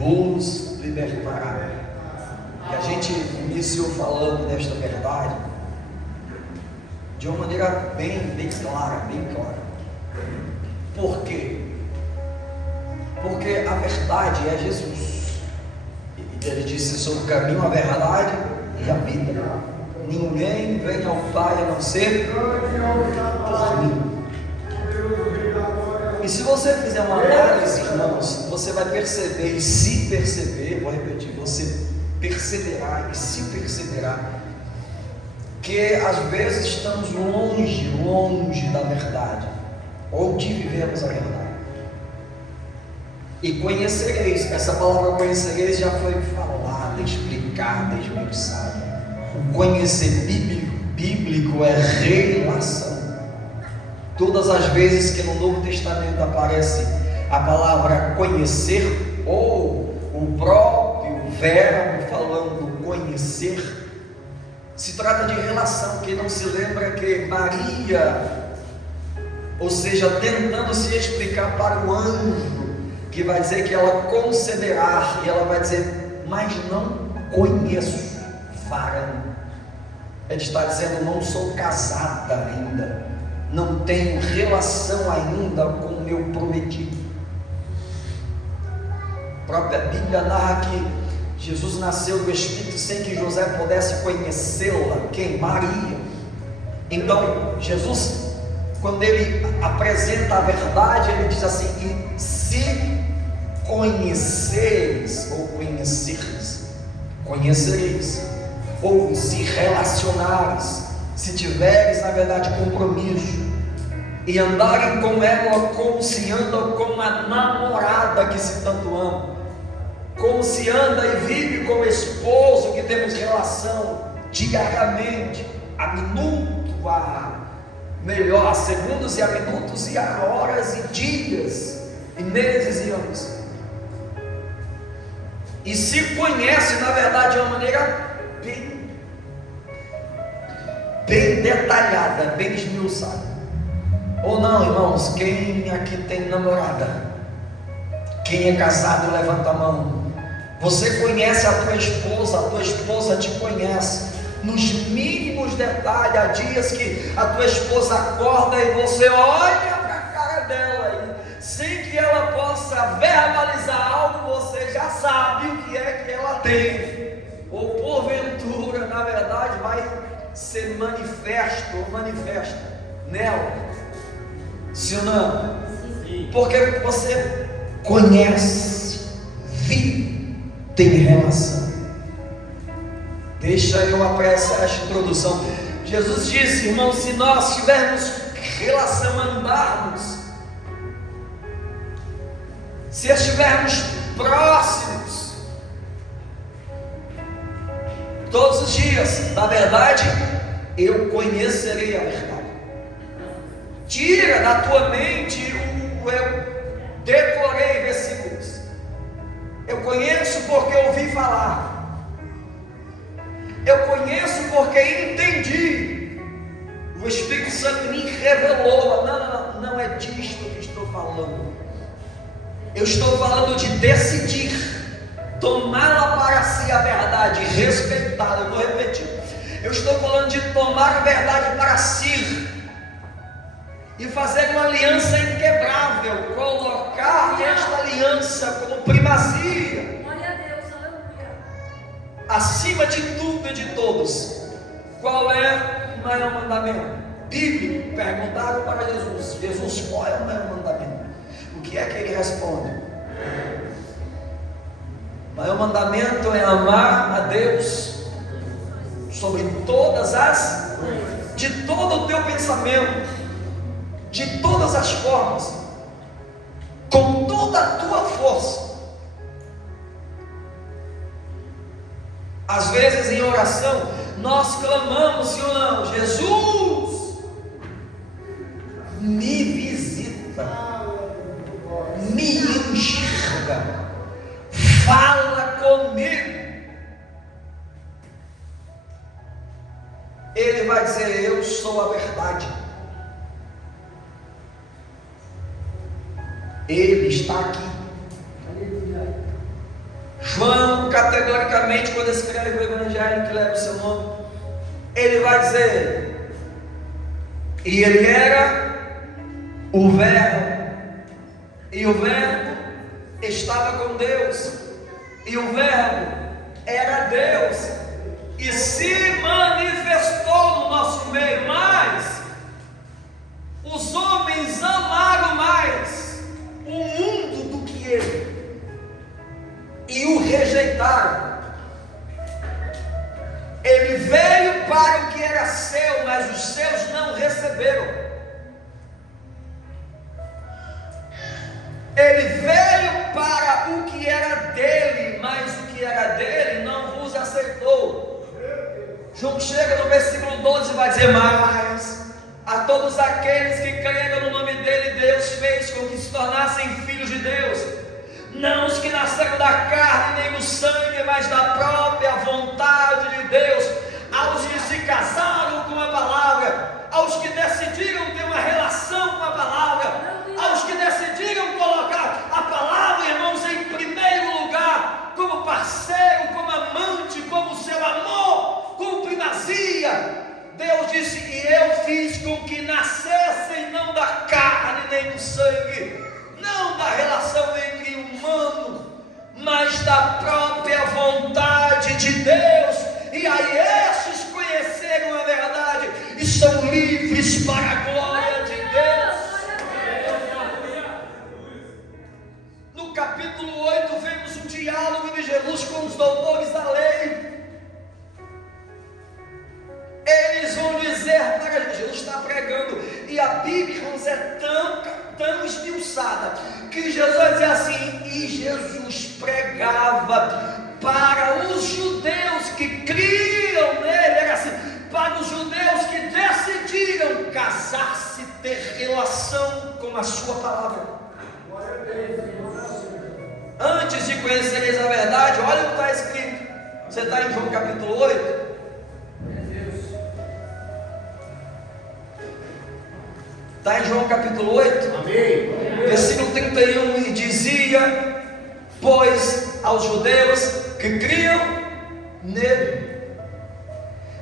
vos libertará. E a gente iniciou falando desta verdade de uma maneira bem clara. Por quê? Porque a verdade é Jesus. Ele disse: sou o caminho, a verdade e a vida. Ninguém vem ao Pai a não ser por mim. E se você fizer uma análise, irmãos, você vai perceber, e se perceber, vou repetir, você perceberá e se perceberá que às vezes estamos longe da verdade, ou de vivermos a verdade. E conhecereis, essa palavra conhecereis já foi falada, explicada, esmiuçada. O conhecer bíblico é relação. Todas as vezes que no Novo Testamento aparece a palavra conhecer, ou o próprio verbo falando conhecer, se trata de relação. Quem não se lembra que Maria, ou seja, tentando se explicar para o anjo, que vai dizer que ela concederá, e ela vai dizer: mas não conheço varão. Ele está dizendo: não sou casada ainda, não tenho relação ainda com o meu prometido. A própria Bíblia narra que Jesus nasceu do Espírito sem que José pudesse conhecê-la. Quem? Maria. Então Jesus, quando ele apresenta a verdade, ele diz assim: e se conheceres, ou conhecereis, ou se relacionares, se tiveres na verdade compromisso, e andarem com ela como se andam com a namorada que se tanto ama, como se anda e vive como esposo, que temos relação diariamente, a minuto, a segundos e a minutos, e a horas e dias, e meses e anos, e se conhece na verdade de uma maneira bem detalhada, bem esmiuçada. Ou não, irmãos? Quem aqui tem namorada? Quem é casado, levanta a mão. Você conhece a tua esposa te conhece nos mínimos detalhes. Há dias que a tua esposa acorda e você olha para a cara dela, e sem que ela possa verbalizar algo, você já sabe o que é que ela tem, ou porventura, na verdade, vai ser manifesto ou manifesta nela. Sim ou não? Sim. Porque você conhece, vive, tem relação. Deixa eu apressar esta introdução. Jesus disse, irmão, se nós tivermos relação, andarmos, se estivermos próximos todos os dias, na verdade, eu conhecerei a verdade. Tira da tua mente eu decorei versículos. Eu conheço porque ouvi falar. Eu conheço porque entendi. O Espírito Santo me revelou. Não é disto que estou falando. Eu estou falando de decidir, tomá-la para si a verdade, respeitá-la. Eu vou repetir. Eu estou falando de tomar a verdade para si e fazer uma aliança inquebrável, colocar esta aliança como primazia. Glória a Deus, aleluia. Acima de tudo e de todos. Qual é o maior mandamento? Bíblico. Perguntaram para Jesus: Jesus, qual é o maior mandamento? O que é que ele responde? O maior mandamento é amar a Deus sobre todas as, de todo o teu pensamento, de todas as formas, com toda a tua força. Às vezes em oração nós clamamos, sim ou não? Jesus, me visita, me enxerga, fala comigo. Ele vai dizer: eu sou a verdade. Ele está aqui. João, categoricamente, quando escreve o Evangelho que leva o seu nome, ele vai dizer: e ele era o Verbo, e o Verbo estava com Deus, e o Verbo era Deus, e se manifestou no nosso meio. Mas os homens amaram mais o mundo do que ele, e o rejeitaram. Ele veio para o que era seu, mas os seus não receberam. Ele veio para o que era dele, mas o que era dele não vos aceitou. João chega no versículo 12 e vai dizer: mas a todos aqueles que creram no nome dele, Deus fez com que se tornassem filhos de Deus, não os que nasceram da carne nem do sangue, mas da própria vontade de Deus, aos que se casaram com a palavra, aos que decidiram ter uma relação com a palavra, aos que decidiram colocar a palavra, irmãos, em primeiro lugar, como parceiro, como amante, como seu amor, como primazia. Deus disse: e eu fiz com que nascessem não da carne nem do sangue, não da relação entre humano, mas da própria vontade de Deus. E aí estes conheceram a verdade e são livres para a glória de Deus. No capítulo 8 vemos um diálogo de Jesus com os doutores da lei. Eles vão dizer para Jesus, está pregando, e a Bíblia, irmãos, é tão esmiuçada, que Jesus vai dizer assim: e Jesus pregava para os judeus que criam nele, era assim, para os judeus que decidiram casar-se, ter relação com a sua palavra. Antes de conhecereis a verdade, olha o que está escrito. Você está em João capítulo 8? Está em João capítulo 8? Amém. Versículo 31, e dizia, pois, aos judeus que criam nele: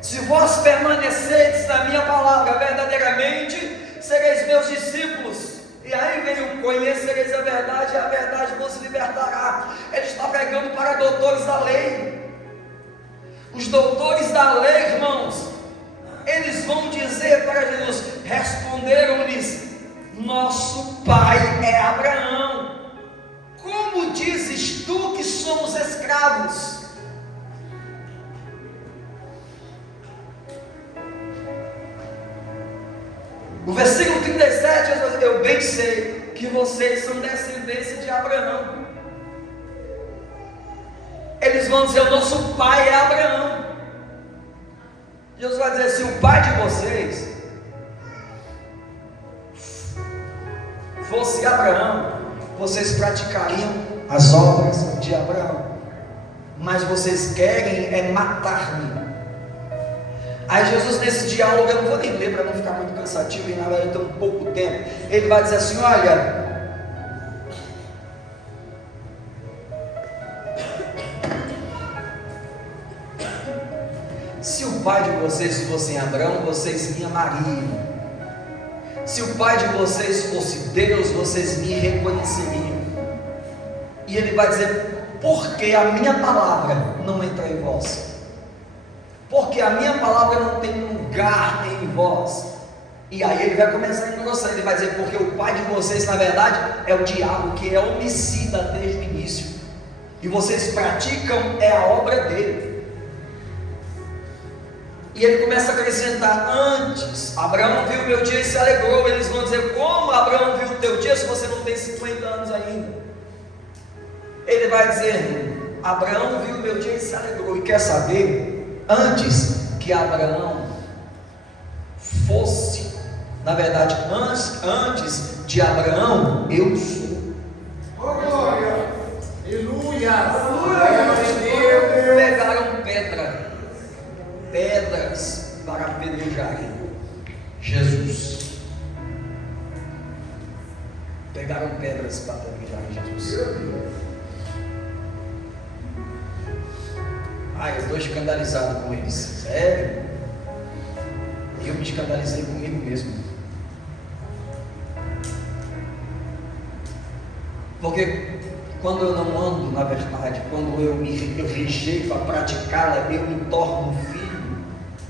se vós permanecerdes na minha palavra, verdadeiramente sereis meus discípulos. E aí vem o conhecereis a verdade vos libertará. Ele está pregando para doutores da lei. Os doutores da lei, irmãos, eles vão dizer para Jesus, responderam-lhes: nosso pai é Abraão. Como dizes tu que somos escravos? No versículo 37, Jesus, eu bem sei que vocês são descendência de Abraão. Eles vão dizer: o nosso pai é Abraão. Jesus vai dizer: se o pai de vocês fosse Abraão, vocês praticariam as obras de Abraão, mas vocês querem é matar-me. Aí Jesus, nesse diálogo, eu não vou nem ler para não ficar muito cansativo, e na verdade tem um pouco tempo, ele vai dizer assim: olha, se o pai de vocês fosse Abraão, vocês me amariam. Se o pai de vocês fosse Deus, vocês me reconheceriam. E ele vai dizer: porque a minha palavra não entra em vós, porque a minha palavra não tem lugar em vós. E aí ele vai começar a engrossar, ele vai dizer: porque o pai de vocês, na verdade, é o diabo, que é homicida desde o início, e vocês praticam a obra dele. E ele começa a acrescentar: antes, Abraão viu o meu dia e se alegrou. Eles vão dizer: como Abraão viu o teu dia se você não tem 50 anos ainda? Ele vai dizer: Abraão viu o meu dia e se alegrou. E quer saber? Antes que Abraão fosse, na verdade, antes de Abraão, eu sou. Oh, glória! Aleluia! Pegaram pedras para apedrejarem Jesus. Pegaram pedras para apedrejarem Jesus. Ah, eu estou escandalizado com eles. Sério? Eu me escandalizei comigo mesmo. Porque quando eu não ando na verdade, quando eu rejeito a praticá-la, eu me torno filho,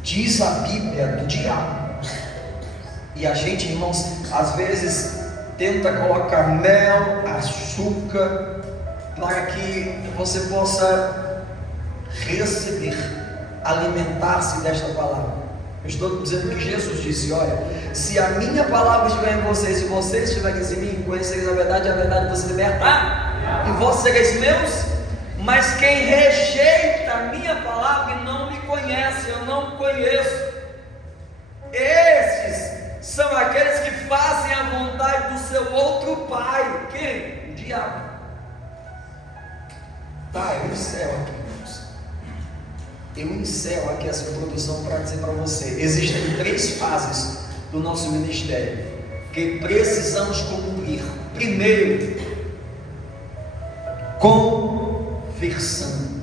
diz a Bíblia, do diabo. E a gente, irmãos, às vezes tenta colocar mel, açúcar, para que você possa receber, alimentar-se desta palavra. Eu estou dizendo que Jesus disse: olha, se a minha palavra estiver em vocês e vocês estiverem em mim, conhecereis a verdade vos libertará, e vós sereis meus. Mas quem rejeita a minha palavra e não me conhece, eu não conheço. Esses são aqueles que fazem a vontade do seu outro pai. Quem? O diabo. Tá, eu encerro aqui, irmãos. Eu encerro aqui essa introdução para dizer para você: existem 3 fases do nosso ministério que precisamos cumprir. Primeiro, conversão.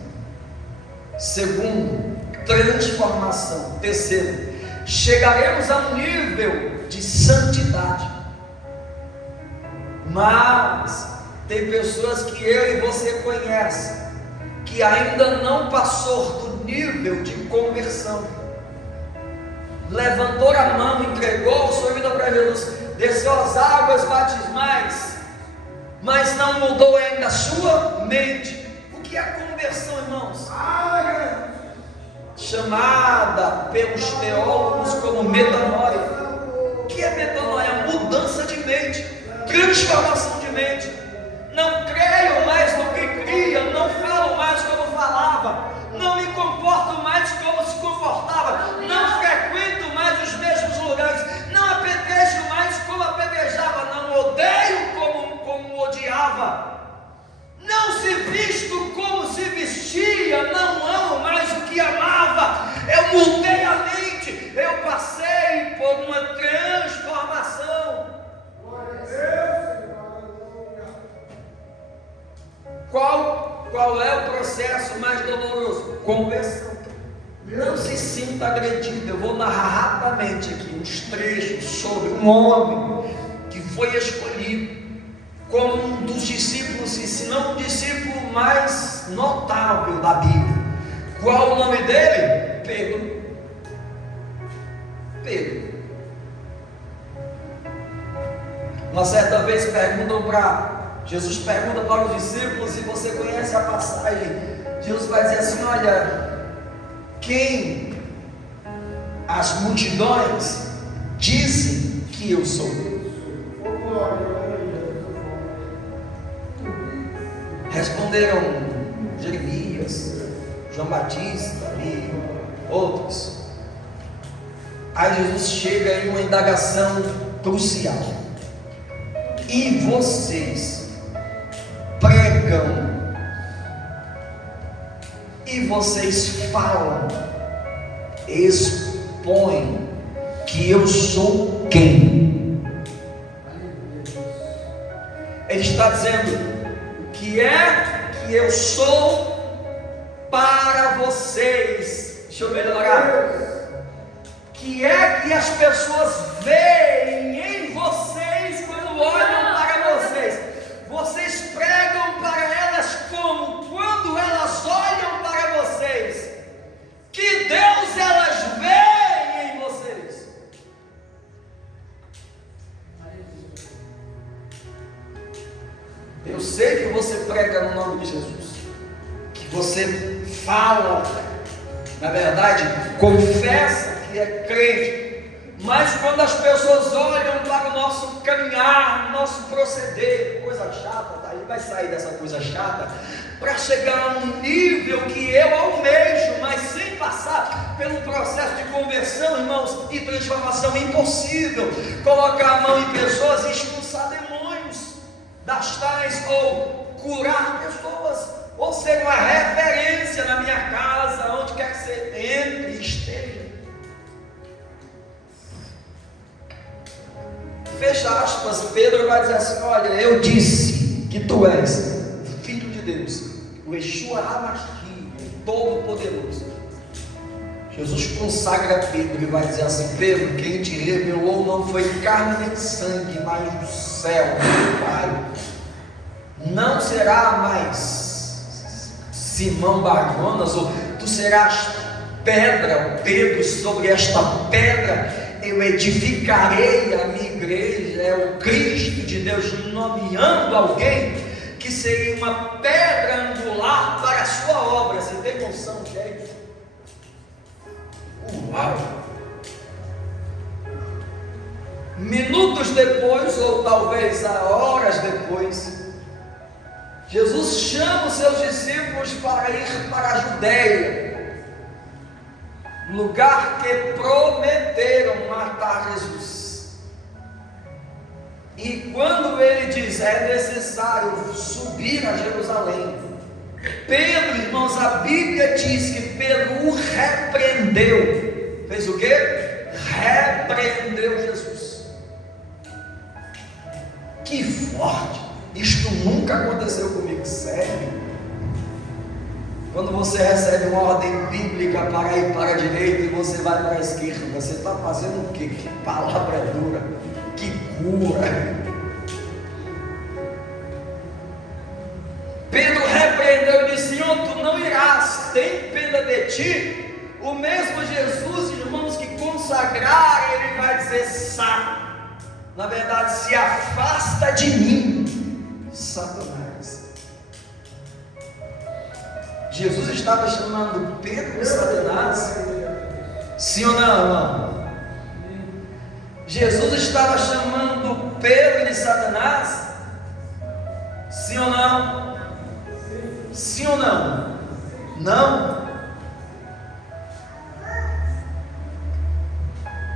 Segundo, transformação. Terceiro, chegaremos a um nível de santidade. Mas tem pessoas que eu e você conhece que ainda não passou do nível de conversão. Levantou a mão, entregou sua vida para Jesus, desceu as águas batismais, mas não mudou ainda a sua mente. O que é conversão, irmãos? Chamada pelos teólogos como metanoia. O que é metanoia? Mudança de mente, transformação de mente. Não creio mais no que cria, não falo mais como falava, não me comporto mais como se comportava, não frequento mais os mesmos lugares, não apedrejo mais como apedrejava, não odeio como odiava, não se visto como se vestia, não amo mais o que amava. Eu mudei a mente, eu passei por uma transformação. Qual é o processo mais doloroso? Conversão. Não se sinta agredido. Eu vou narrar rapidamente aqui uns trechos sobre um homem que foi escolhido como um dos discípulos, e se não o discípulo mais notável da Bíblia. Qual o nome dele? Pedro. Uma certa vez Jesus pergunta para os discípulos, e você conhece a passagem. Jesus vai dizer assim: olha, quem as multidões dizem que eu sou? Responderam Jeremias, João Batista e outros. Aí Jesus chega em uma indagação crucial: e vocês pregam e vocês falam, expõem que eu sou quem? Ele está dizendo: o que é que eu sou para vocês? Deixa eu melhorar. Que é que as pessoas veem em vocês quando olham para vocês? Vocês pregam para elas como? Quando elas olham para vocês, que Deus elas veem em vocês? Eu sei que você prega no nome de Jesus, que você fala, na verdade, confessa que é crente, mas quando as pessoas olham para o nosso caminhar, nosso proceder, coisa chata, daí vai sair dessa coisa chata, para chegar a um nível que eu almejo, mas sem passar pelo processo de conversão, irmãos, e transformação. É impossível colocar a mão em pessoas e expulsar demônios das tais, ou curar pessoas, ou ser uma referência na minha casa, onde quer que você entre e esteja. Fecha aspas. Pedro vai dizer assim: olha, eu disse que tu és Filho de Deus, o Yeshua HaMashiach, o Todo-Poderoso. Jesus consagra Pedro e vai dizer assim: Pedro, quem te revelou não foi carne nem sangue, mas o céu, meu Pai. Não será mais Simão Barjonas, ou tu serás pedra, Pedro, sobre esta pedra eu edificarei a minha igreja. É o Cristo de Deus nomeando alguém que seria uma pedra angular para a sua obra. Você tem noção que é isso? Uau! Minutos depois, ou talvez horas depois, Jesus chama os seus discípulos para ir para a Judeia, lugar que prometeram matar Jesus. E quando ele diz é necessário subir a Jerusalém, Pedro, irmãos, a Bíblia diz que Pedro o repreendeu. Fez o quê? Repreendeu Jesus. Que forte! Isto nunca aconteceu comigo, sério. Quando você recebe uma ordem bíblica para ir para a direita e você vai para a esquerda, você está fazendo o quê? Que palavra dura, que cura. Pedro repreendeu e disse: Senhor, tu não irás, tem pena de ti. O mesmo Jesus, irmãos, que consagrar, ele vai dizer: sai, na verdade, se afasta de mim, Satanás. Jesus estava chamando Pedro de Satanás? Sim ou não, irmão? Jesus estava chamando Pedro de Satanás? Sim ou não? Sim ou não? Não?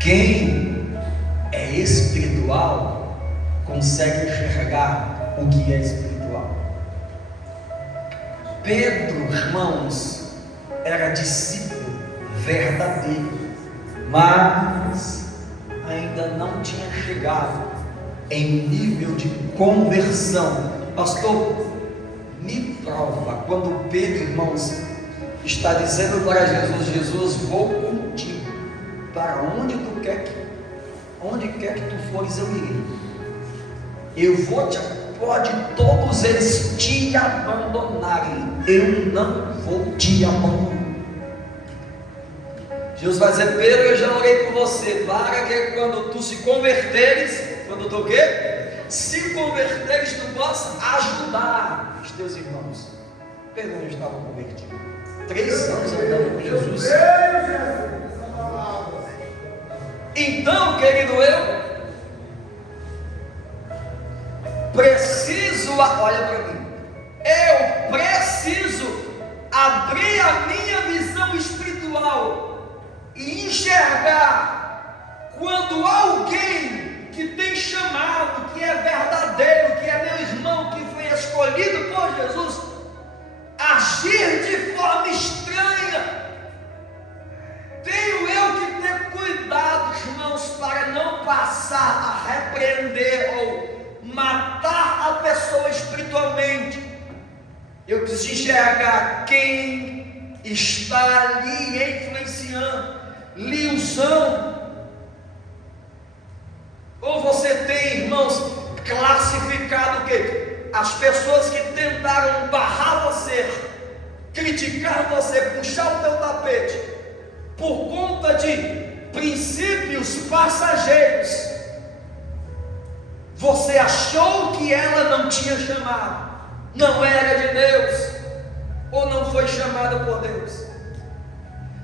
Quem é espiritual consegue enxergar o que é espiritual. Pedro, irmãos, era discípulo verdadeiro, mas ainda não tinha chegado em nível de conversão. Pastor, me prova quando Pedro, irmãos, está dizendo para Jesus: Jesus, vou contigo, para onde quer que tu fores, eu irei. Eu vou pode todos eles te abandonarem, eu não vou te abandonar. Jesus vai dizer: Pedro, eu já orei por você, para que quando tu se converteres, quando tu o quê? Se converteres, tu possa ajudar os teus irmãos. Pedro não estava convertido, 3 anos andando com Jesus. Então, querido, eu preciso, olha para mim, eu preciso abrir a minha visão espiritual e enxergar quando alguém que tem chamado, que é verdadeiro, que é meu irmão, que foi escolhido por Jesus, agir de forma estranha. Tenho eu que ter cuidado, irmãos, para não passar a repreender ou matar a pessoa espiritualmente. Eu preciso enxergar quem está ali influenciando, lhe usando. Ou você tem, irmãos, classificado o quê? As pessoas que tentaram barrar você, criticar você, puxar o teu tapete, por conta de princípios passageiros. Você achou que ela não tinha chamado, não era de Deus, ou não foi chamada por Deus.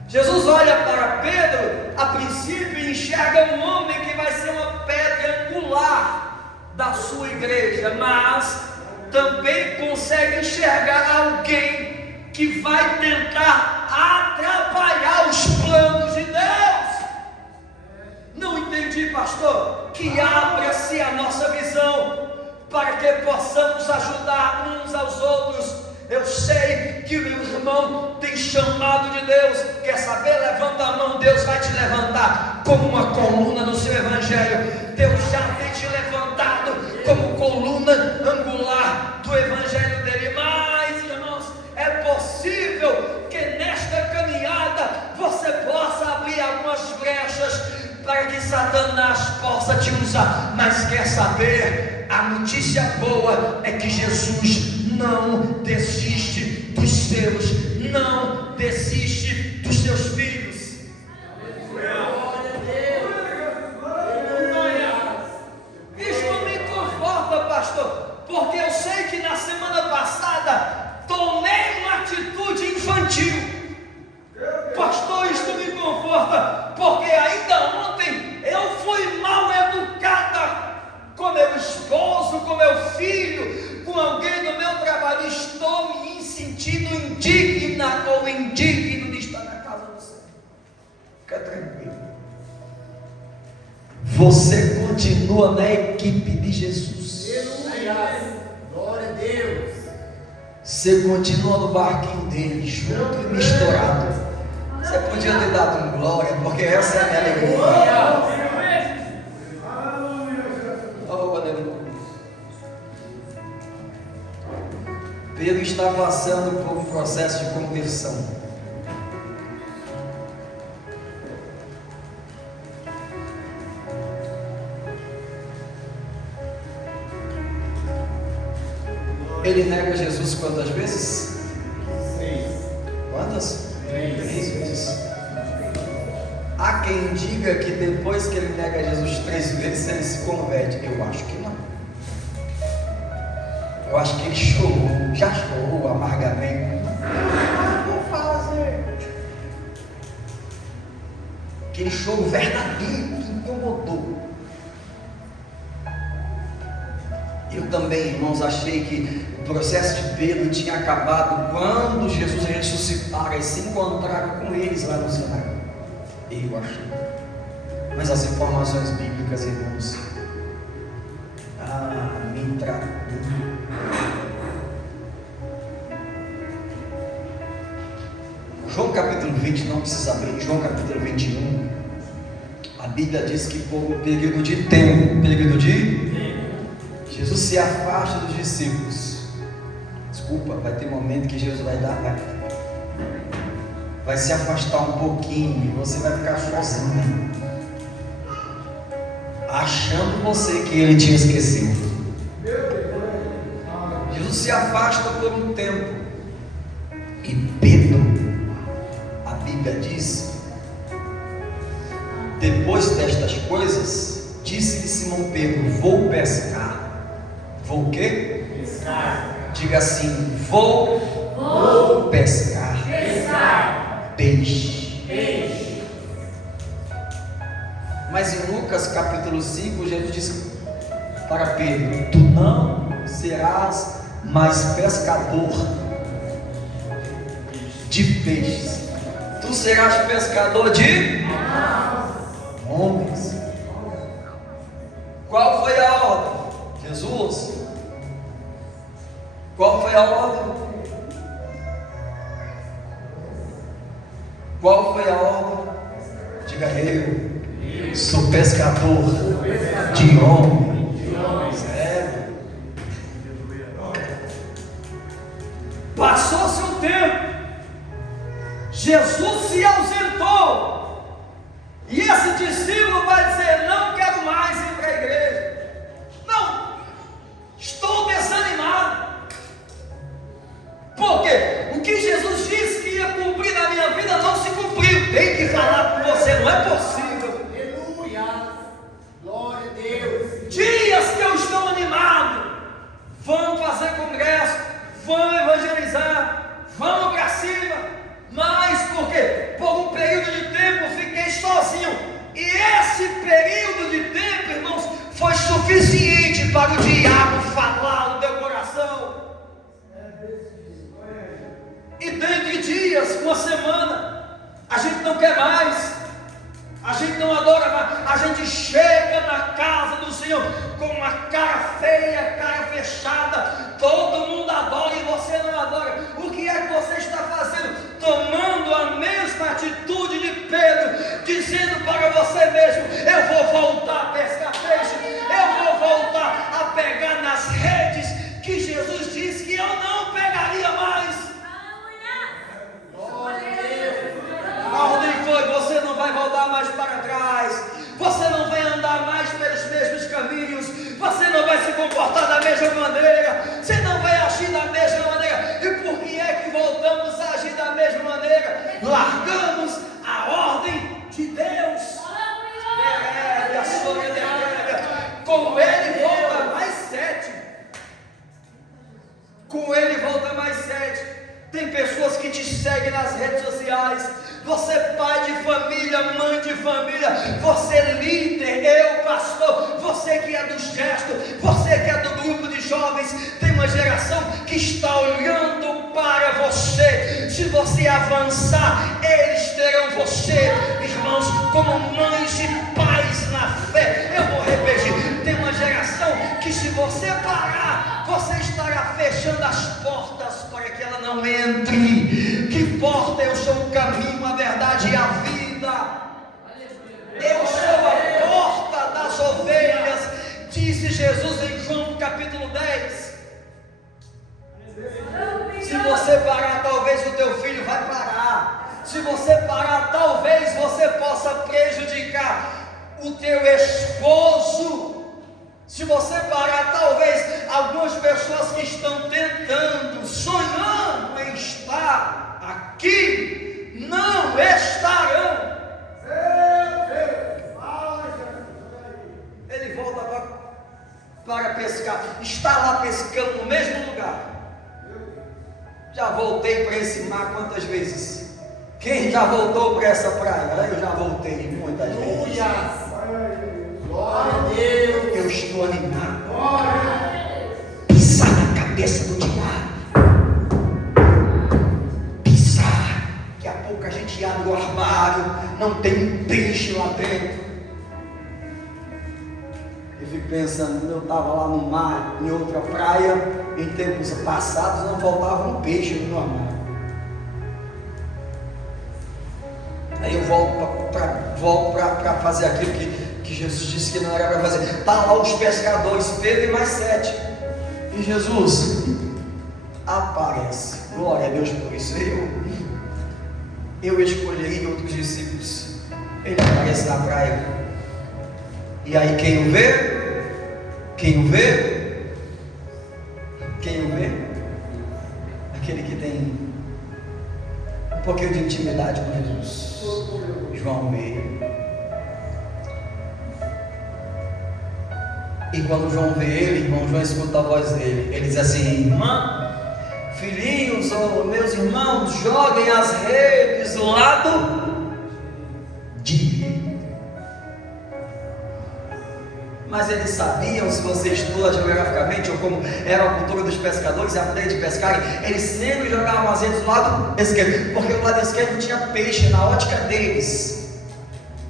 Jesus olha para Pedro, a princípio, e enxerga um homem que vai ser uma pedra angular da sua igreja, mas também consegue enxergar alguém que vai tentar atrapalhar os planos de Deus. Não entendi, pastor? Que abra-se a nossa visão para que possamos ajudar uns aos outros. Eu sei que o meu irmão tem chamado de Deus. Quer saber? Levanta a mão, Deus vai te levantar como uma coluna no seu evangelho. Deus já tem te levantado como coluna angular do evangelho dele. Mas, irmãos, é possível que nesta caminhada você possa abrir algumas brechas para que Satanás possa te usar. Mas quer saber? A notícia boa é que Jesus não desiste dos seus, não desiste dos seus filhos. Isso me conforta, pastor, porque eu sei que na semana passada tomei uma atitude infantil. Pastor, isso me conforta, porque ainda ontem eu fui mal educada com meu esposo, com meu filho, com alguém do meu trabalho. Estou me sentindo indigna ou indigno de estar na casa do Senhor. Fica tranquilo. Você continua na equipe de Jesus. Glória a Deus. Você continua no barquinho dele, junto e misturado. Você podia ter dado um glória, porque essa é a minha alegria. Oh, aleluia. Pedro está passando por um processo de conversão. Ele nega Jesus quantas vezes? 6. Quantas? 3 vezes. Há quem diga que depois que ele nega Jesus 3 vezes, ele se converte. Eu acho que não. Eu acho que ele chorou, já chorou amargamente. Vou fazer. Aquele choro verdadeiro que incomodou. Eu também, irmãos, achei que o processo de Pedro tinha acabado quando Jesus ressuscitara e se encontraram com eles lá no cenário. Eu achei. Mas as informações bíblicas, irmãos, me tratam. João capítulo 20, não precisa abrir. João capítulo 21, a Bíblia diz que por um período de tempo, Jesus se afasta dos discípulos. Desculpa, vai ter momento que Jesus vai se afastar um pouquinho e você vai ficar sozinho, achando você que ele te esqueceu. Jesus se afasta por um tempo e Pedro, a Bíblia diz, depois destas coisas, disse-lhe Simão Pedro: vou pescar. Vou o quê? Pescar. Diga assim: vou pescar. Peixe. Mas em Lucas capítulo 5, Jesus disse para Pedro: tu não serás mais pescador de peixes, tu serás pescador de homens. Qual foi a ordem? Jesus, qual foi a ordem? Qual foi a ordem? Diga: eu sou pescador de homens. Sério. Passou-se um tempo, Jesus se ausentou, e esse discípulo vai dizer: não quero mais ir para a igreja. Não, estou desanimado. Por quê? O que Jesus disse que ia cumprir na minha vida não se cumpriu. Tem que falar com você, não é possível. Aleluia. Glória a Deus. Dias que eu estou animado, vamos fazer congresso, vamos evangelizar, vamos para cima. Mas por quê? Por um período de tempo fiquei sozinho. E esse período de tempo, irmãos, foi suficiente para o diabo falar no teu coração. E dentre dias, uma semana, a gente não quer mais, a gente não adora mais, a gente chega na casa do Senhor com uma cara feia, cara fechada, todo mundo adora e você não adora. O que é que você está fazendo? Tomando a mesma atitude de Pedro, dizendo para você mesmo: eu vou voltar a pescar peixe, eu vou voltar a pegar nas redes que Jesus disse que eu não pegaria mais. Tem pessoas que te seguem nas redes sociais. Você é pai de família, mãe de família, você é líder, eu pastor, você que é do gesto, você que é do grupo de jovens. Tem uma geração que está olhando para você. Se você avançar, eles terão você. Irmãos, como mães e pais na fé, eu vou repetir, tem uma geração que se você parar, você estará fechando as portas para que ela não entre. Que porta? Eu sou o caminho, a verdade e a vida. Eu sou a porta das ovelhas, disse Jesus em João capítulo 10. Se você parar, talvez o teu filho vai parar. Se você parar, talvez você possa prejudicar o teu esposo. Se você parar, talvez algumas pessoas que estão tentando, sonhando em estar aqui, não estarão. Ele volta para pescar, está lá pescando no mesmo lugar. Já voltei para esse mar quantas vezes? Quem já voltou para essa praia? Eu já voltei muitas vezes. Glória a Deus. Eu estou animado. Pisar na cabeça do diabo. Pisar. Daqui a pouco a gente abre o armário, não tem um peixe lá dentro. Eu fico pensando, eu estava lá no mar, em outra praia, em tempos passados, não faltava um peixe no meu armário. Aí eu volto para fazer aquilo que Jesus disse que não era para fazer. Está lá os pescadores, Pedro e mais 7. E Jesus aparece. Glória a Deus por isso. Eu escolheria outros discípulos. Ele aparece na praia. E aí quem o vê? Quem o vê? Quem o vê? Aquele que tem um pouquinho de intimidade com Jesus. João vê. E quando João vê ele, irmão, João escuta a voz dele. Ele diz assim: irmã, filhinhos, ou meus irmãos, joguem as redes do lado direito. Mas eles sabiam, se você estuda geograficamente, ou como era a cultura dos pescadores, a maneira de pescar, eles sempre jogavam as redes do lado esquerdo, porque o lado esquerdo tinha peixe na ótica deles,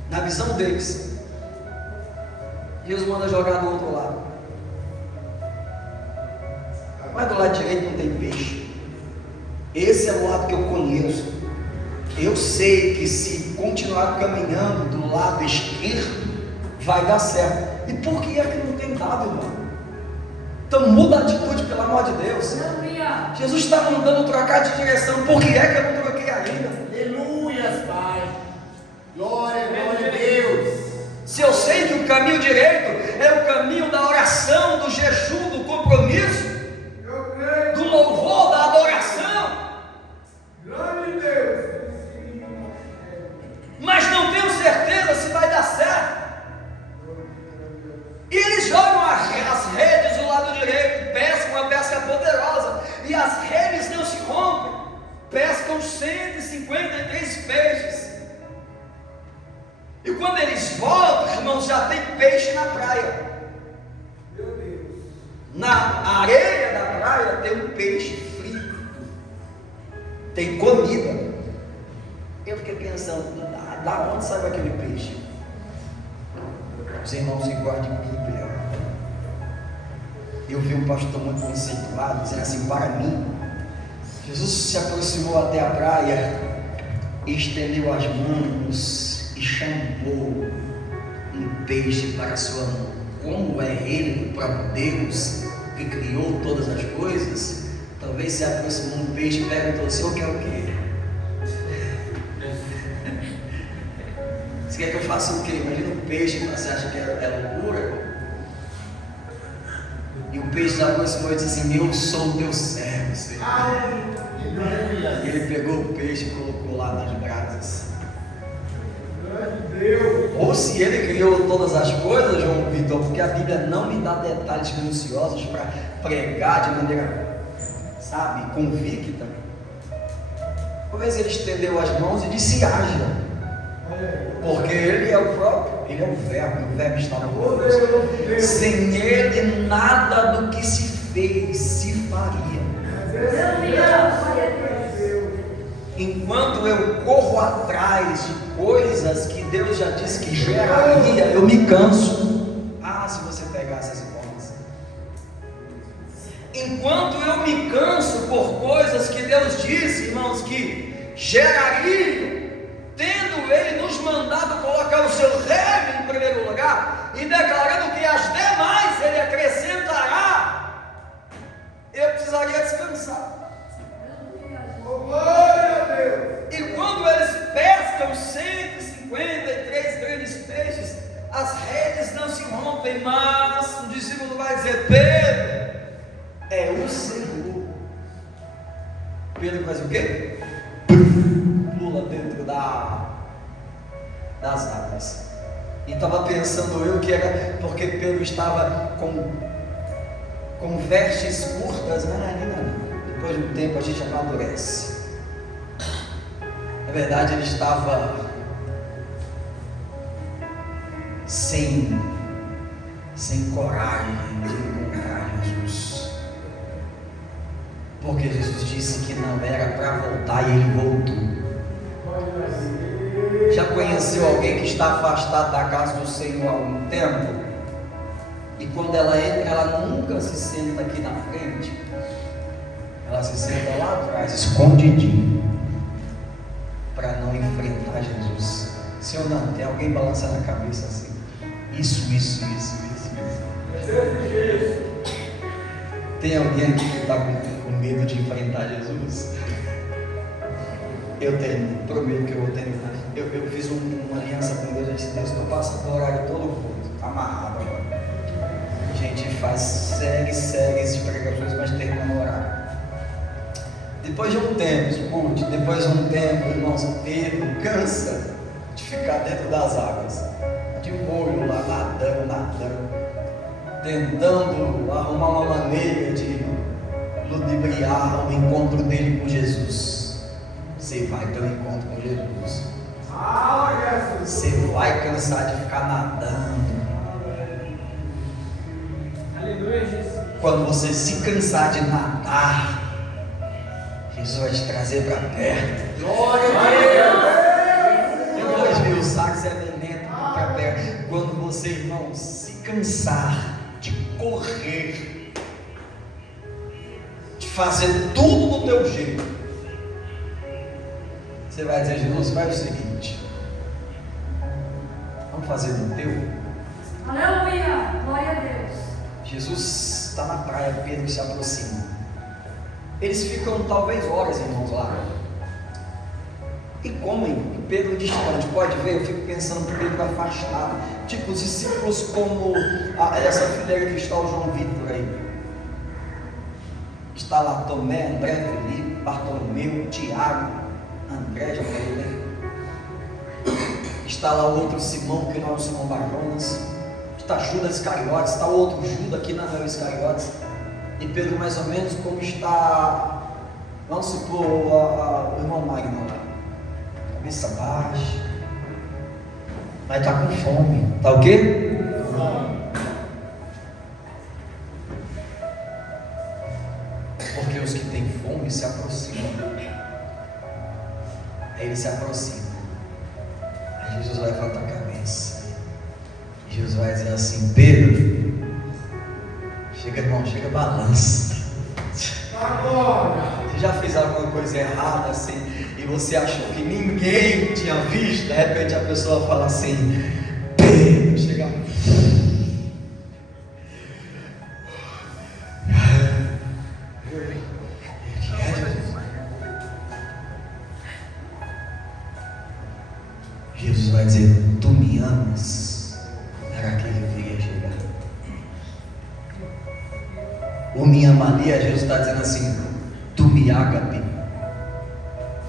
na visão deles. Deus manda jogar do outro lado. Mas do lado direito não tem peixe. Esse é o lado que eu conheço. Eu sei que se continuar caminhando do lado esquerdo, vai dar certo. E por que é que não tem dado, irmão? Então muda a atitude, pelo amor de Deus. Jesus está mandando trocar de direção. Por que é que eu não troquei ainda? Aleluia, Pai. Glória a Deus. Se eu sei que o caminho direito é o caminho da oração, do jejum, do compromisso, do louvor, da adoração, mas não tenho certeza se vai dar certo. E eles jogam as redes do lado direito, pescam uma pesca poderosa, e as redes não se rompem, pescam 153 peixes. E quando eles voltam, irmãos, já tem peixe na praia. Na areia da praia tem um peixe frito, tem comida. Eu fiquei pensando, da onde saiu aquele peixe? Os irmãos que guardam Bíblia. Eu vi um pastor muito conceituado dizendo assim: para mim, Jesus se aproximou até a praia, estendeu as mãos e chamou um peixe para a sua mão. Como é ele, o próprio Deus, que criou todas as coisas, talvez se aproximou um peixe e perguntou: o senhor quer o quê? Você quer que eu faça o quê? Imagina um peixe, você acha que é loucura? E o peixe se aproximou e disse assim: eu sou o teu servo, Senhor. E ele pegou o peixe e colocou lá nas brasas. Ou se ele criou todas as coisas, João Vitor, porque a Bíblia não me dá detalhes minuciosos para pregar de maneira, sabe, convicta. Talvez ele estendeu as mãos e disse: haja. Porque ele é o próprio, ele é o verbo estava conosco. Sem ele, nada do que se fez se faria. Enquanto eu corro atrás de coisas que Deus já disse que geraria, eu me canso. Se você pegar essas informações. Enquanto eu me canso por coisas que Deus disse, irmãos, que gerariam, tendo Ele nos mandado colocar o seu reino em primeiro lugar e declarando que as demais Ele acrescentará, eu precisaria descansar. E quando eles pescam 153 grandes peixes, as redes não se rompem, mas o discípulo vai dizer: Pedro, é o Senhor. Pedro faz o quê? Pula dentro das águas. E estava pensando eu que era porque Pedro estava com vestes curtas, não. Depois de um tempo a gente amadurece. Na verdade ele estava sem coragem de encontrar Jesus, porque Jesus disse que não era para voltar e ele voltou. Já conheceu alguém que está afastado da casa do Senhor há algum tempo? E quando ela entra, ela nunca se senta aqui na frente, ela se senta lá atrás, escondidinho, para não enfrentar Jesus. Sim ou não? Tem alguém balançando a cabeça assim? Isso. Tem alguém aqui que está com medo de enfrentar Jesus? Eu tenho, prometo que eu vou tentar. Eu fiz uma aliança com Deus. Eu disse: Deus, tu passa por horário todo o culto, amarrado agora. A gente faz séries de pregações, mas termina no horário. Depois de um tempo, escute, irmãos, Pedro cansa de ficar dentro das águas, de molho lá, nadando, tentando arrumar uma maneira de ludibriar o encontro dele com Jesus. Você vai ter um encontro com Jesus. Você vai cansar de ficar nadando. Aleluia, Jesus. Quando você se cansar de nadar, Jesus vai te trazer para perto. Glória a Deus. Depois de usar sedento para perto. Quando você, irmão, se cansar de correr, de fazer tudo do teu jeito, você vai dizer: Jesus, faz o seguinte, vamos fazer do teu. Aleluia, glória a Deus. Jesus está na praia, Pedro se aproxima. Eles ficam talvez horas, irmãos, lá e comem. Pedro distante, pode ver, eu fico pensando que Pedro afastado, tipo os discípulos como essa fileira que está o João Vitor aí. Está lá Tomé, André, Felipe, Bartolomeu, Tiago, André, já falei, né? Está lá o outro Simão, que não é o Simão Barjonas. Está Judas Iscariotes, está o outro Judas, que não é o Iscariotes. E Pedro mais ou menos como está, vamos supor, o irmão Magno lá, cabeça baixa, mas está com fome. Está o quê? Porque os que têm fome se aproximam. Aí ele se aproxima. Aí Jesus vai levantar a cabeça. E Jesus vai dizer assim: Pedro, chega, irmão, chega, balança. Você já fez alguma coisa errada assim e você achou que ninguém tinha visto? De repente a pessoa fala assim: Pedro, chega. Jesus vai dizer: tu me amas? Era aqui que eu queria chegar. O me amaria, Jesus está dizendo assim: tu me ágape.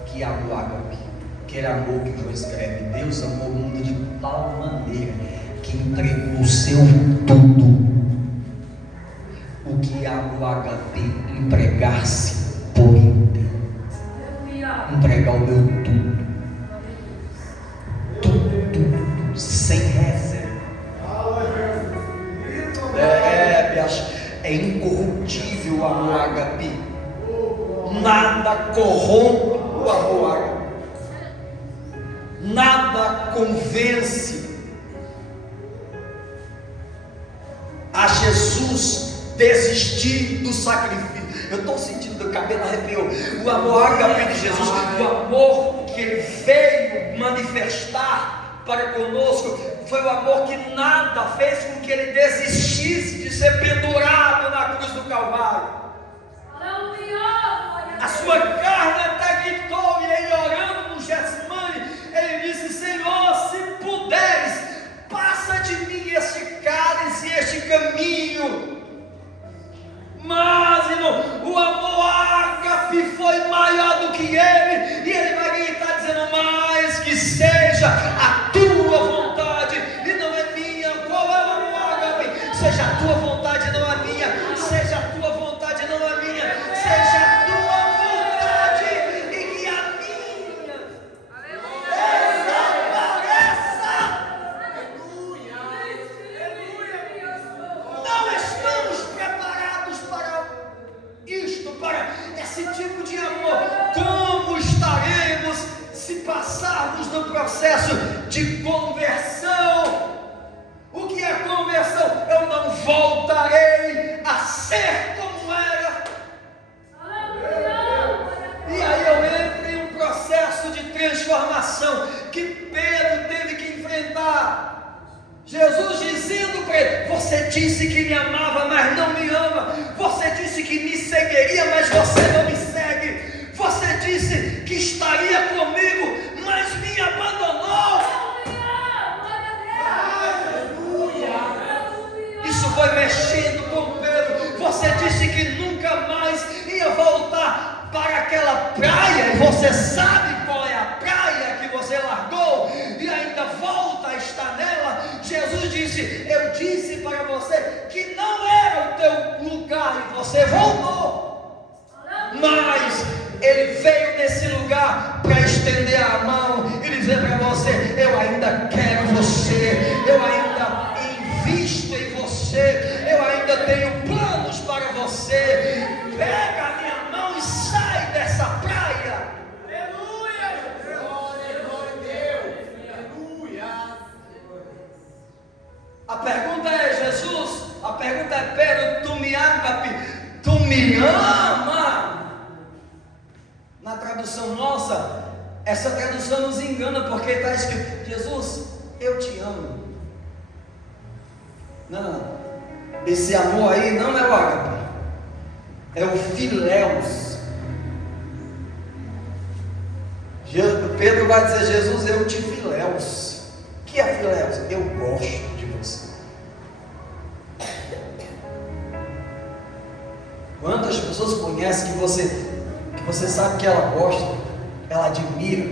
Que amor ágape? Aquele amor que João escreve: Deus amou o mundo de tal maneira que entregou o seu tudo. O que amor ágape? Entregar-se por inteiro. Entregar o meu tudo. Tudo, sem reserva. É incorruptível o amor ágape. Nada corrompe o amor ágape. Nada convence a Jesus desistir do sacrifício. Eu estou sentindo o cabelo arrepiou. O amor ágape de Jesus, o amor que Ele veio manifestar para conosco, foi o amor que nada fez com que Ele desistisse de ser pendurado na cruz do Calvário. A sua carne até gritou, e Ele orando no Getsemane, Ele disse: Senhor, se puderes, passa de mim este cálice, este caminho. Mas, irmão, o amor ágape foi maior do que Ele, e Ele vai gritar dizendo: mais que seja a tua vontade e não é minha. Qual é o amor ágape? Seja a tua vontade, não a minha. Seja a tua vontade, não a minha. Seja a tua vontade e que a minha desapareça. Não estamos preparados para isto, para esse tipo de amor. Como estaremos se passarmos no processo de conversão? O que é conversão? Eu não voltarei a ser como era. E aí eu entro em um processo de transformação que Pedro teve que enfrentar. Jesus dizendo para ele: você disse que me amava, mas não me ama. Você disse que me seguiria, mas você não me segue. Você disse que estaria comigo, mas me abandonou. Isso foi mexendo com Pedro. Você disse que nunca mais ia voltar para aquela praia, e você sabe qual é a praia que você largou e ainda volta a estar nela. Jesus disse: eu disse para você que não era o teu lugar, e você voltou. Mas Ele veio nesse lugar para estender a mão e dizer para você: eu ainda quero você, eu ainda invisto em você, eu ainda tenho planos para você. Pega a minha mão e sai dessa praia. Aleluia! Glória a Deus! Aleluia! A pergunta é: Jesus, a pergunta é: Pedro, tu me ama? Tu me ama? Na tradução nossa, essa tradução nos engana, porque está escrito: Jesus, eu te amo. Não. Esse amor aí não é o ágape, é o filéus. Pedro vai dizer: Jesus, eu te filéus. O que é filéus? Eu gosto de você. Quantas pessoas conhecem que você sabe que ela gosta, ela admira?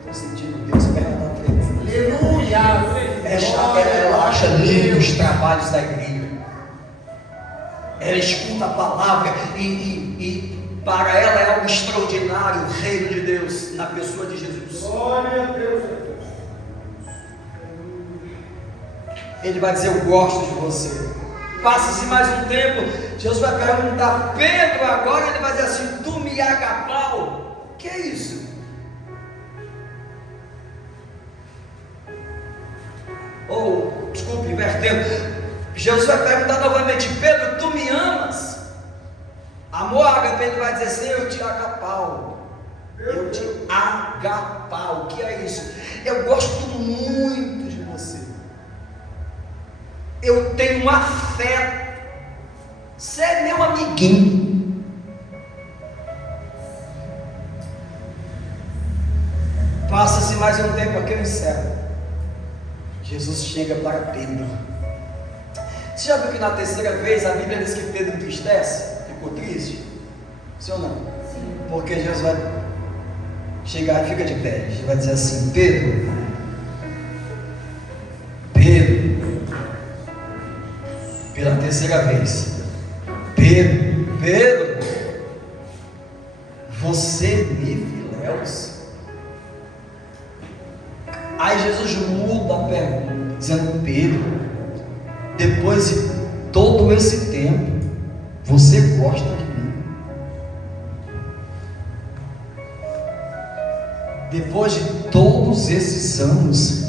Estou sentindo Deus perto na frente. Aleluia! Ela acha lindo os trabalhos da igreja. Ela escuta a palavra e para ela é algo extraordinário o reino de Deus na pessoa de Jesus. Glória a Deus. Ele vai dizer: eu gosto de você. Passa-se mais um tempo, Jesus vai perguntar: Pedro, agora ele vai dizer assim: tu me agapau? O que é isso? Desculpe, invertendo. Jesus vai perguntar novamente: Pedro, tu me amas? Amor ágape, ele vai dizer assim: eu te agapau. Eu te agapau. O que é isso? Eu gosto muito de você. Eu tenho um afeto. Você é meu amiguinho. Passa-se mais um tempo aqui, eu encerro. Jesus chega para Pedro. Você já viu que na terceira vez a Bíblia diz que Pedro entristece? Ficou triste? Sim ou não? Sim. Porque Jesus vai chegar e fica de pé. Jesus vai dizer assim: Pedro, pela terceira vez, Pedro, você me filéu? Deus? Aí Jesus muda a pergunta, dizendo: Pedro, depois de todo esse tempo, você gosta de mim? Depois de todos esses anos,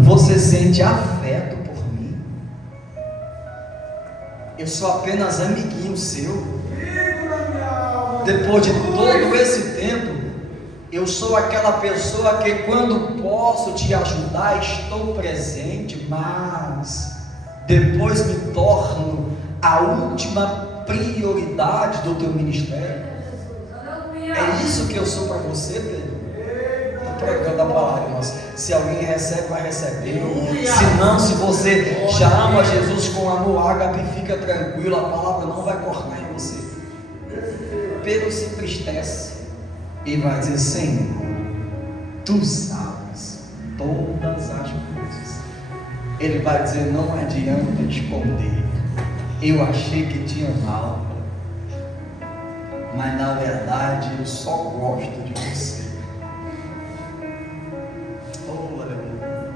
você sente afeto por mim? Eu sou apenas amiguinho seu. Depois de todo esse tempo, eu sou aquela pessoa que, quando posso te ajudar, estou presente, mas depois me torno a última prioridade do teu ministério. É isso que eu sou para você, Pedro? Estou pregando a palavra, irmãos. Se alguém recebe, vai receber. Se não, se você já ama Jesus com amor ágape, fica tranquilo, a palavra não vai cortar em você. Pedro se entristece e vai dizer: Senhor, tu sabes todas as coisas. Ele vai dizer: não adianta esconder. Eu achei que tinha mal, mas na verdade eu só gosto de você. Oh, aleluia.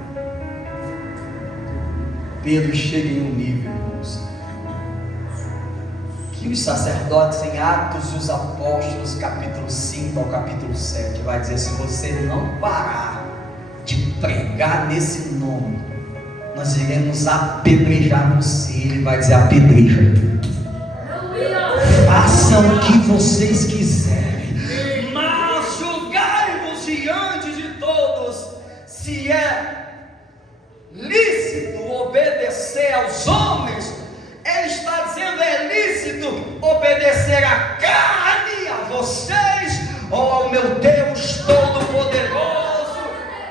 Pedro chega em um nível, irmãos, que os sacerdotes em Atos dos Apóstolos, capítulo 5 ao capítulo 7, vai dizer: se você não parar de pregar nesse nome, nós iremos apedrejar você. Ele vai dizer: apedreja, façam o que vocês quiserem, mas julgai-vos diante de todos se é lícito obedecer aos homens. Ele está dizendo: é lícito obedecer à carne, a vocês, ou ao meu Deus Todo-Poderoso,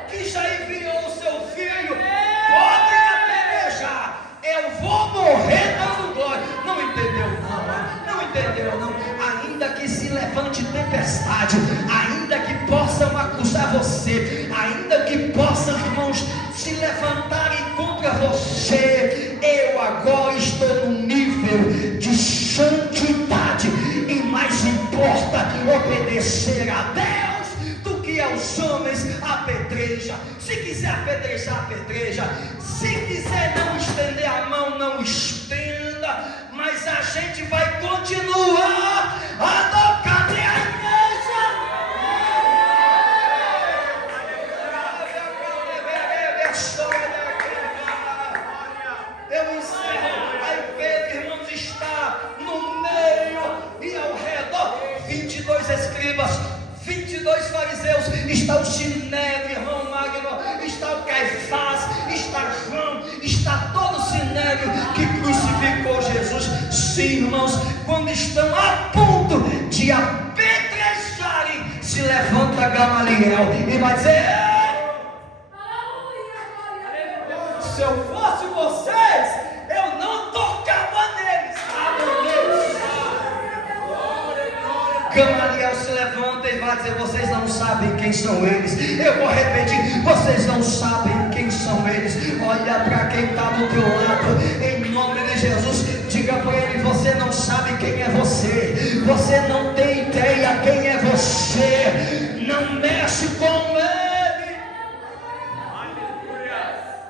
que já enviou o seu Filho? Podem apedrejar, eu vou morrer dando glória. Não entendeu não, não entendeu não. Ainda que se levante tempestade, ainda que possam acusar você, ainda que possam, irmãos, se levantarem contra você, eu agora estou num nível de santidade, e mais importa obedecer a Deus do que aos homens. Apedreja, se quiser apedrejar, apedreja, se quiser não estender a mão, não estenda, mas a gente vai continuar a tocar. Cadê a igreja? Eu encerro. Aí Pedro, irmãos, está no meio e ao redor 22 escribas, 22 fariseus, está o Sinédrio, irmão Magno, está o Caifás, está João, está todo o Sinédrio que crucificou Jesus. Sim, irmãos, quando estão a ponto de apedrejarem, se levanta Gamaliel e vai dizer: se eu fosse vocês, eu não tocava neles. Gamaliel se levanta e vai dizer: vocês não sabem quem são eles. Eu vou repetir: vocês não sabem quem são eles. Olha para quem está do teu lado, em nome de Jesus, diga para ele: você não sabe quem é você, você não tem ideia quem é você, não mexe com ele.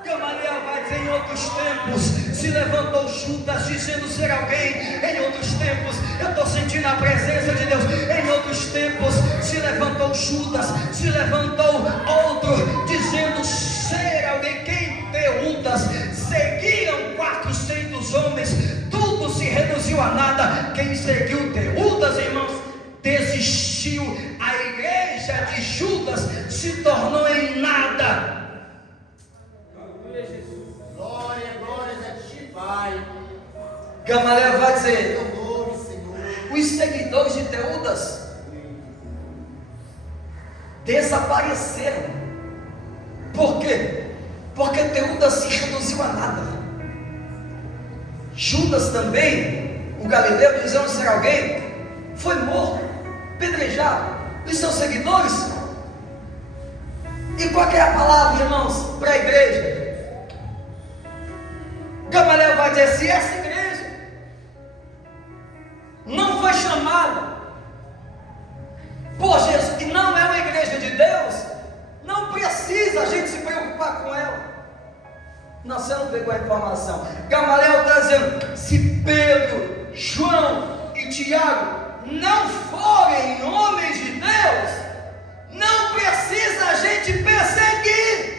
Gamaliel vai dizer: em outros tempos se levantou Judas dizendo ser alguém. Em outros tempos, eu estou sentindo a presença de Deus. Em outros tempos se levantou Judas, se levantou outro dizendo ser alguém. Quem? Teudas. Seguiam 400 homens, tudo se reduziu a nada. Quem seguiu Teudas, irmãos, desistiu. A igreja de Judas se tornou em nada. Glória, glória a ti, Pai. Gamaliel vai dizer: os seguidores de Teudas desapareceram. Por quê? Porque Teudas se reduziu a nada. Judas também, o galileu, dizendo ser alguém, foi morto, apedrejado. Os seus seguidores. E qual é a palavra, irmãos, para a igreja? Gamaliel vai dizer: se essa igreja não foi chamada por Jesus, e não é igreja de Deus, não precisa a gente se preocupar com ela. Não, você não pegou a informação. Gamaliel está dizendo: se Pedro, João e Tiago não forem homens de Deus, não precisa a gente perseguir.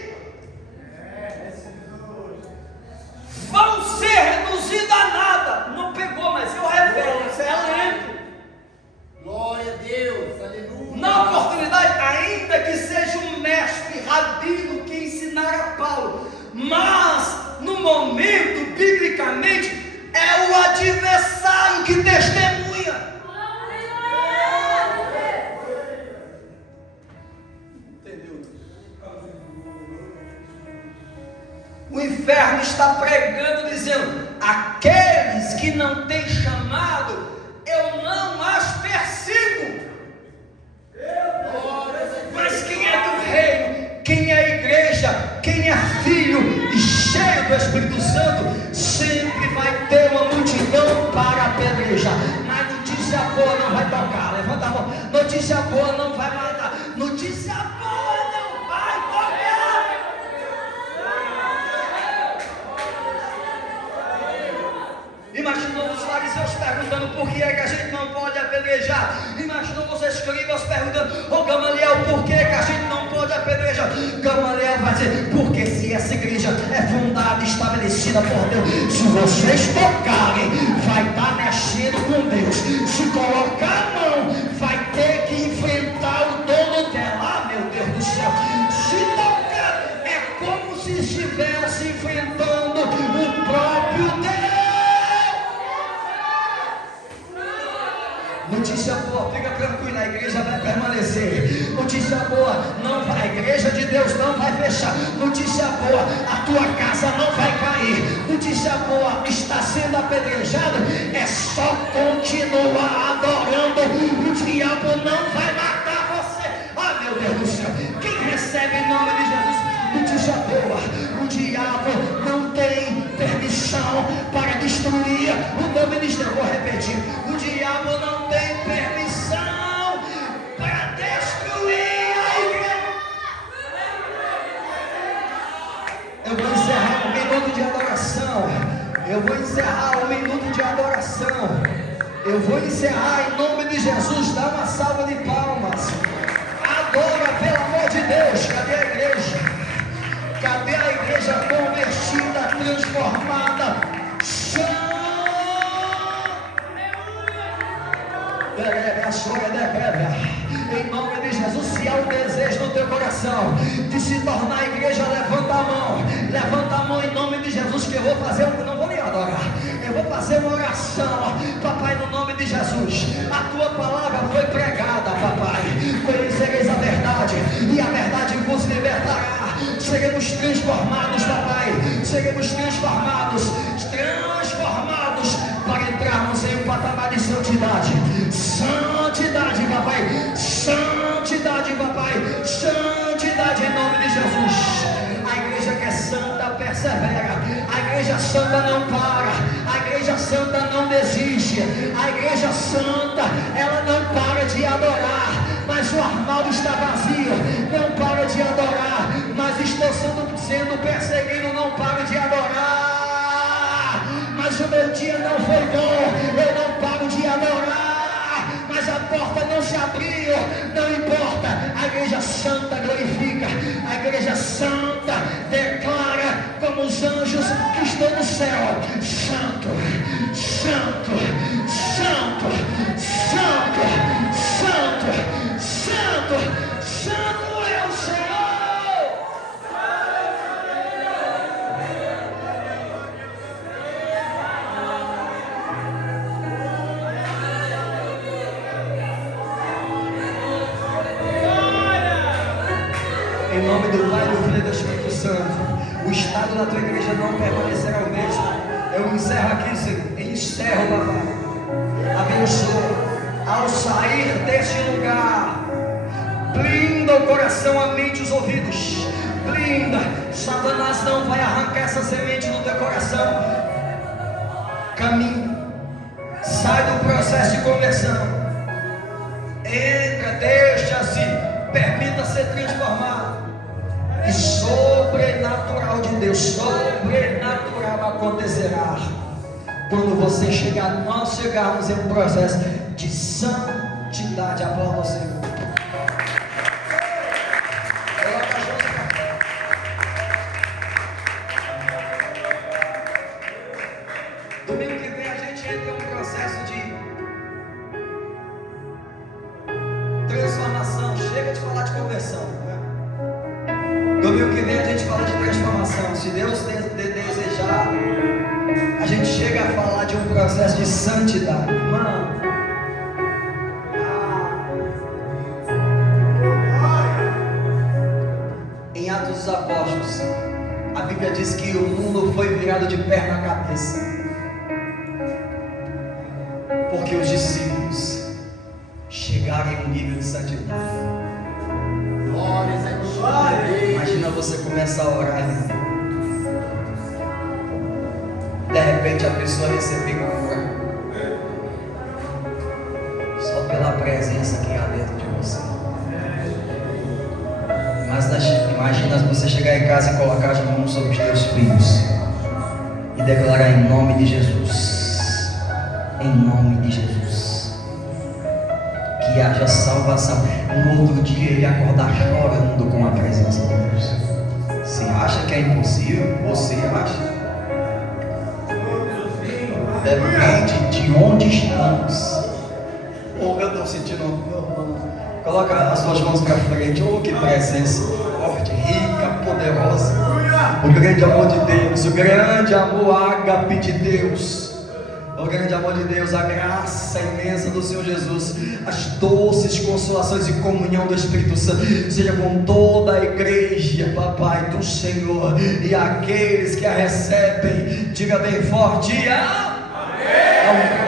Vão ser reduzidos a nada. Não pegou, mas eu revelo, isso é lento. Glória a Deus, aleluia. Na oportunidade, ainda que seja um mestre rabino que ensinar a Paulo, mas no momento, biblicamente, é o adversário que testemunha. Entendeu? O inferno está pregando, dizendo: aqueles que não têm chamado, eu não as persigo. Mas quem é do reino, quem é a igreja, quem é filho e cheio do Espírito Santo, sempre vai ter uma multidão para apedrejar. Mas notícia boa não vai tocar. Levanta a mão. Notícia boa não vai matar. Notícia boa não vai tocar. Imaginou os fariseus perguntando: por que é que a gente não pode apedrejar? Imaginou os escribas perguntando: ô Gamaliel, por que é que a gente não pode apedrejar? Gamaliel vai dizer: porque se essa igreja é fundada, estabelecida por Deus, se vocês tocarem, vai estar mexendo com Deus. Se colocar a mão, vai ter que enfrentar o dono dela. Ah, meu Deus do céu! Se tocar, é como se estivesse enfrentando o próprio Deus. Notícia boa, fica tranquila, a igreja vai permanecer. Notícia boa, não vai, a igreja de Deus não vai fechar. Notícia boa, a tua casa não vai cair. Notícia boa, está sendo apedrejado, é só continuar adorando. O diabo não vai matar você. Ah, meu Deus do céu, quem recebe em nome de Jesus? Notícia boa, o diabo não tem permissão para destruir o nome de Deus. Vou repetir: o diabo não tem permissão para destruir a igreja. Eu vou encerrar um minuto de adoração. Eu vou encerrar um minuto de adoração. Eu vou encerrar em nome de Jesus. Dá uma salva de palmas. Adora, pelo amor de Deus. Cadê a igreja? Cadê a igreja convertida, transformada? Em nome de Jesus, se há um desejo no teu coração de se tornar igreja, levanta a mão. Levanta a mão em nome de Jesus, que eu vou fazer, não vou nem adorar, eu vou fazer uma oração. Papai, no nome de Jesus, a tua palavra foi pregada, papai. Conhecereis a verdade, e a verdade vos libertará. Seremos transformados, papai. Seremos transformados para entrarmos em um patamar de santidade. Santidade, papai. Santidade, papai. Santidade em nome de Jesus. A igreja que é santa persevera. A igreja santa não para. A igreja santa não desiste. A igreja santa, ela não para de adorar. Mas o armário está vazio. Não para de adorar. Mas estou sendo perseguido. Não paro de adorar. Mas o meu dia não foi bom. Eu não paro de adorar. Mas a porta não se abriu. Não importa. A igreja santa glorifica. A igreja santa declara como os anjos que estão no céu: santo, santo, santo, santo, santo, santo, santo é o Senhor. Em nome do Pai, do Filho e do Espírito Santo, o estado da tua igreja não permanecerá o mesmo. Eu encerro aqui, Senhor. Encerro, papai. Abençoa. Ao sair deste lugar, blinda o coração, a mente e os ouvidos. Blinda. Satanás não vai arrancar essa semente no teu coração. Caminha. Sai do processo de conversão. Entra, deixa-se. Permita sobrenatural de Deus, sobrenatural acontecerá quando você chegar, nós chegarmos em um processo de santidade. Aplauda o Senhor. Domingo que vem a gente entra em um processo de transformação. Chega de falar de conversão, né? Domingo que vem a gente fala de transformação. Se Deus desejar, a gente chega a falar de um processo de santidade. Mano, em Atos dos Apóstolos, a Bíblia diz que o mundo foi virado de perna à cabeça, porque os discípulos chegaram em um nível de santidade. Glórias a Deus. Imagina você começar a orar, irmão. De repente a pessoa receber cura só pela presença que há dentro de você. Mas imagina você chegar em casa e colocar as mãos sobre os teus filhos e declarar em nome de Jesus, em nome de Jesus, que haja salvação. No outro dia ele acordar chorando com a presença de Deus. Você acha que é impossível? Você acha? Depende de onde estamos. Oh, eu estou sentindo. Coloca as suas mãos para frente. Oh, que presença forte, rica, poderosa. O grande amor de Deus, o grande amor ágape de Deus, o grande amor de Deus, a graça imensa do Senhor Jesus, as doces consolações e comunhão do Espírito Santo seja com toda a igreja, papai do Senhor, e aqueles que a recebem, diga bem forte: amém.